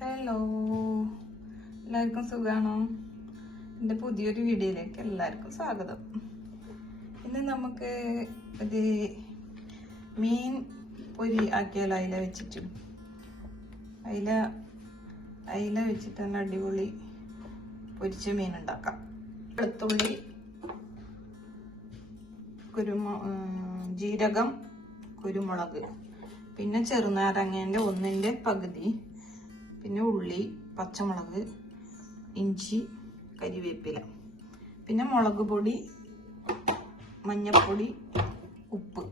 Hello എല്ലാവർക്കും സുഖമാണോ എന്റെ പുതിയൊരു വീഡിയോയിലേക്ക് എല്ലാവർക്കും സ്വാഗതം. ഇന്ന് നമുക്ക് ഒരു മീൻ പൊരി ആക്കിയാൽ അയില വെച്ചിട്ടും. അയില അയില വെച്ചിട്ട് നല്ല അടിപൊളി പൊരിച്ച മീൻ ഉണ്ടാക്കാം. വെളുത്തുള്ളി കുരുമു ജീരകം കുരുമുളക് പിന്നെ ചെറുനാരങ്ങേന്റെ ഒന്നിന്റെ പകുതി പിന്നെ ഉള്ളി പച്ചമുളക് ഇഞ്ചി കരിവേപ്പില. പിന്നെ മുളക് പൊടി മഞ്ഞൾപ്പൊടി ഉപ്പ്.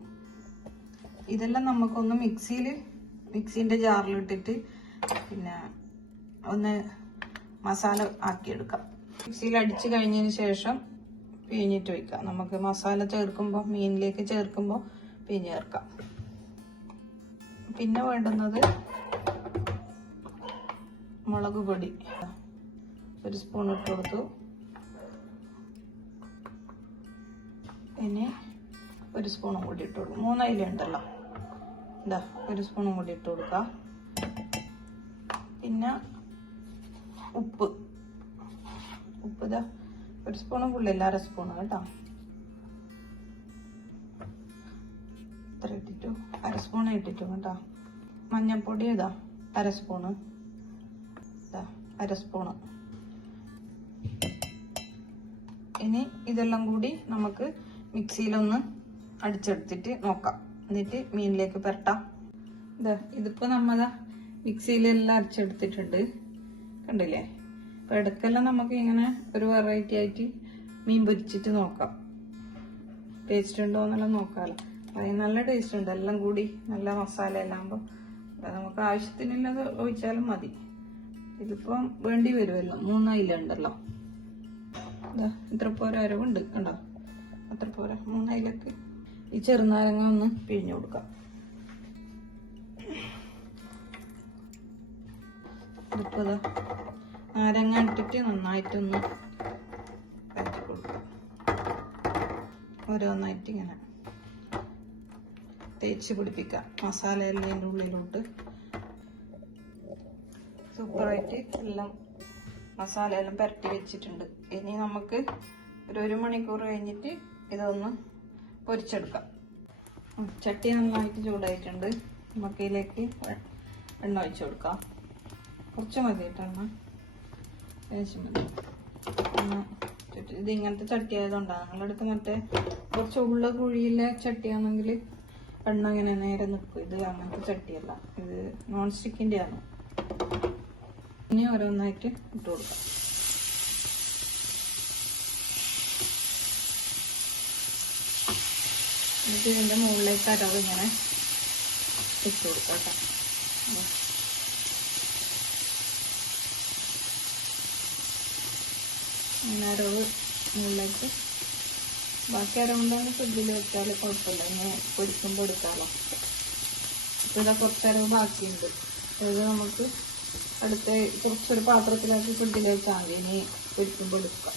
ഇതെല്ലാം നമുക്കൊന്ന് മിക്സിയിൽ മിക്സീന്റെ ജാറിലിട്ടിട്ട് പിന്നെ ഒന്ന് മസാല ആക്കിയെടുക്കാം. മിക്സിയിൽ അടിച്ച് കഴിഞ്ഞതിന് ശേഷം പിഴിഞ്ഞിട്ട് വയ്ക്കാം നമുക്ക് മസാല ചേർക്കുമ്പോൾ മീനിലേക്ക് ചേർക്കുമ്പോൾ പിഴിഞ്ഞ് ചേർക്കാം. പിന്നെ വേണ്ടുന്നത് മുളക് പൊടി. ഒരു സ്പൂൺ ഇട്ട് കൊടുത്തു. പിന്നെ ഒരു സ്പൂണും കൂടി ഇട്ട് കൊടുക്കും. മൂന്നയില ഉണ്ടല്ലോ. ഇതാ ഒരു സ്പൂണും കൂടി ഇട്ട് കൊടുക്കുക പിന്നെ ഉപ്പ്. ഉപ്പ് ഇതാ ഒരു സ്പൂണും പുള്ളില്ല അര സ്പൂണ് കേട്ടോ. ഇത്ര ഇട്ടിട്ടു. അര സ്പൂൺ ഇട്ടിട്ടു കേട്ടോ. മഞ്ഞൾപ്പൊടി ഇതാ അര സ്പൂണ് അര സ്പൂണ് ഇനി ഇതെല്ലാം കൂടി നമുക്ക് മിക്സിയിലൊന്ന് അടിച്ചെടുത്തിട്ട് നോക്കാം. എന്നിട്ട് മീനിലേക്ക് പുരട്ടാം. ഇതാ ഇതിപ്പോ നമ്മൾ മിക്സിയിലെല്ലാം അടിച്ചെടുത്തിട്ടുണ്ട് കണ്ടില്ലേ? അപ്പൊ ഇടയ്ക്കെല്ലാം നമുക്ക് ഇങ്ങനെ ഒരു വെറൈറ്റി ആയിട്ട് മീൻ പൊരിച്ചിട്ട് നോക്കാം. ടേസ്റ്റ് ഉണ്ടോ എന്നെല്ലാം നോക്കാമല്ലോ അതിന് നല്ല ടേസ്റ്റ് ഉണ്ട്. എല്ലാം കൂടി നല്ല മസാല എല്ലാം ആകുമ്പോൾ നമുക്ക് ആവശ്യത്തിനുള്ളത് ഒഴിച്ചാലും മതി. ഇതിപ്പം വേണ്ടി വരുമല്ലോ മൂന്നായില ഉണ്ടല്ലോ. ഇതാ ഇത്ര പോരെ അരവുണ്ട് കണ്ടോ? അത്ര പോര മൂന്നായിലൊക്കെ ഈ ചെറുനാരങ്ങ ഒന്ന് പിഴിഞ്ഞു കൊടുക്കാം. ഇതിപ്പോ ഇതാ നാരങ്ങ ഇട്ടിട്ട് നന്നായിട്ടൊന്ന് ഓരോന്നായിട്ട് ഇങ്ങനെ തേച്ച് പിടിപ്പിക്കാം. മസാല എല്ലാം അതിന്റെ ഉള്ളിലോട്ട് സൂപ്പറായിട്ട് എല്ലാം മസാല എല്ലാം പുരട്ടി വെച്ചിട്ടുണ്ട്. ഇനി നമുക്ക് ഒരു ഒരു മണിക്കൂർ കഴിഞ്ഞിട്ട് ഇതൊന്ന് പൊരിച്ചെടുക്കാം. ചട്ടി നന്നായിട്ട് ചൂടായിട്ടുണ്ട്. നമുക്ക് ഇതിലേക്ക് വെ- എണ്ണ ഒഴിച്ചു കൊടുക്കാം. കുറച്ച് മതി. കേട്ടോ എണ്ണ ലേശം മതി ഇത് ഇങ്ങനത്തെ ചട്ടി ആയതുകൊണ്ടാണ് നിങ്ങളടുത്ത് മറ്റേ കുറച്ച് ഉള്ള കുഴിയിലെ ചട്ടിയാണെങ്കിൽ എണ്ണ ഇങ്ങനെ നേരെ നിൽക്കും. ഇത് അങ്ങനത്തെ ചട്ടിയല്ല. ഇത് നോൺ സ്റ്റിക്കിന്റെ ആണ് ഇനി ഓരോന്നായിട്ട് ഇട്ട് കൊടുക്കാം. എന്നിട്ട് ഇതിന്റെ മുകളിലേക്ക് അരവ് ഇങ്ങനെ ഇട്ട് കൊടുക്കാം കേട്ടോ. ഇങ്ങനെ അരവ് മുകളിലേക്ക്. ബാക്കി അരവുണ്ടെങ്കിൽ ഫ്രിഡ്ജിൽ വെച്ചാൽ കുഴപ്പമില്ല. ഇങ്ങനെ പൊരിക്കുമ്പോൾ എടുക്കാമല്ലോ ഇപ്പോൾ ഇതാ കുറച്ചരവ് ബാക്കിയുണ്ട്. അത് നമുക്ക് അടുത്ത കുറച്ചൊരു പാത്രത്തിലാക്കി ഫ്രിഡ്ജിലേക്ക് ആവിനെ പൊരിക്കുമ്പോൾ എടുക്കാം.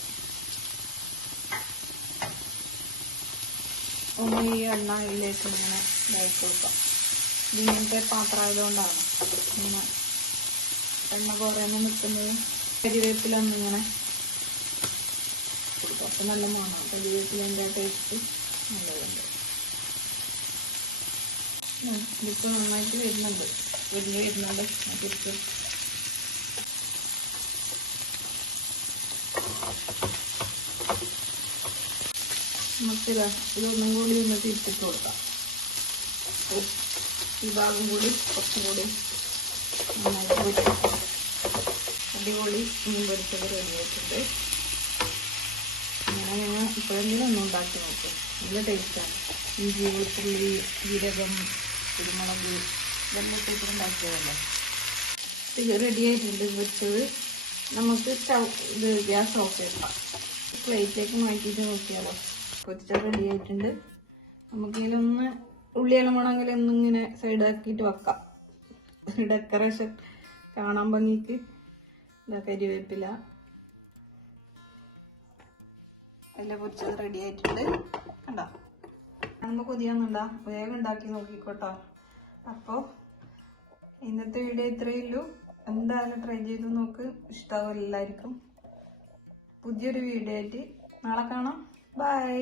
ഒന്ന് ഈ എണ്ണ ഇതിലേക്ക് ഇങ്ങനെ ഇതാക്കി കൊടുക്കാം. ഇങ്ങനത്തെ പാത്രം ആയതുകൊണ്ടാണ് ഇങ്ങനെ എണ്ണ കുറേന്ന് നിൽക്കുന്നത്. കരിവേപ്പിലൊന്നും ഇങ്ങനെ കൊടുക്കും. അപ്പം നല്ല മണം. കരിവേപ്പിലേന്റെ ടേസ്റ്റ് നല്ലതുണ്ട്. ഇതിപ്പോൾ ഇതിപ്പോ നന്നായിട്ട് വരുന്നുണ്ട്. വലിയ ഇരുന്നാലും നമുക്കിതാ ഇതൊന്നും കൂടി ഒന്ന് തിരിച്ചിട്ട് കൊടുക്കാം. ഈ ഭാഗം കൂടി കുറച്ചും കൂടി നന്നായിട്ട് പൊരിക്കാം അടിപൊളി മീൻ പൊരിച്ചത് അങ്ങനെ ഞങ്ങൾ ഇപ്പോഴെങ്കിലും ഒന്ന് ഉണ്ടാക്കി നോക്കും. നല്ല ടേസ്റ്റാണ് ഇഞ്ചി വെളുത്തുള്ളി ജീരകം കുരുമുളക് ഇതെല്ലാം ഇട്ടിട്ട് ഉണ്ടാക്കിയതല്ലേ? ഇത് റെഡി ആയിട്ടുണ്ട്. വെച്ചത് നമുക്ക് സ്റ്റൗ ഇത് ഗ്യാസ് ഓഫ് ചെയ്യാം പ്ലേറ്റിലേക്ക് മാറ്റിയിട്ട് നോക്കിയാലോ. പൊരിച്ച റെഡി ആയിട്ടുണ്ട്. നമുക്കിതിലൊന്ന് ഉള്ളിയെല്ലാം വേണമെങ്കിൽ ഒന്നിങ്ങനെ സൈഡാക്കിയിട്ട് വെക്കാം. ഡെക്കറേഷൻ കാണാൻ ഭംഗിക്ക്. ഇതാ കരിവേപ്പില. അതിലെ പൊരിച്ചത് റെഡി ആയിട്ടുണ്ട്. കണ്ടോ? കാണുമ്പോൾ കൊതിയാന്നുണ്ടാ. വേഗം ഉണ്ടാക്കി നോക്കിക്കോട്ടോ. അപ്പോൾ ഇന്നത്തെ വീഡിയോ ഇത്രയേ ഉള്ളൂ. എന്തായാലും ട്രൈ ചെയ്ത് നോക്ക്. ഇഷ്ടാവും എല്ലാവർക്കും. പുതിയൊരു വീഡിയോ ആയിട്ട് നാളെ കാണാം. ബൈ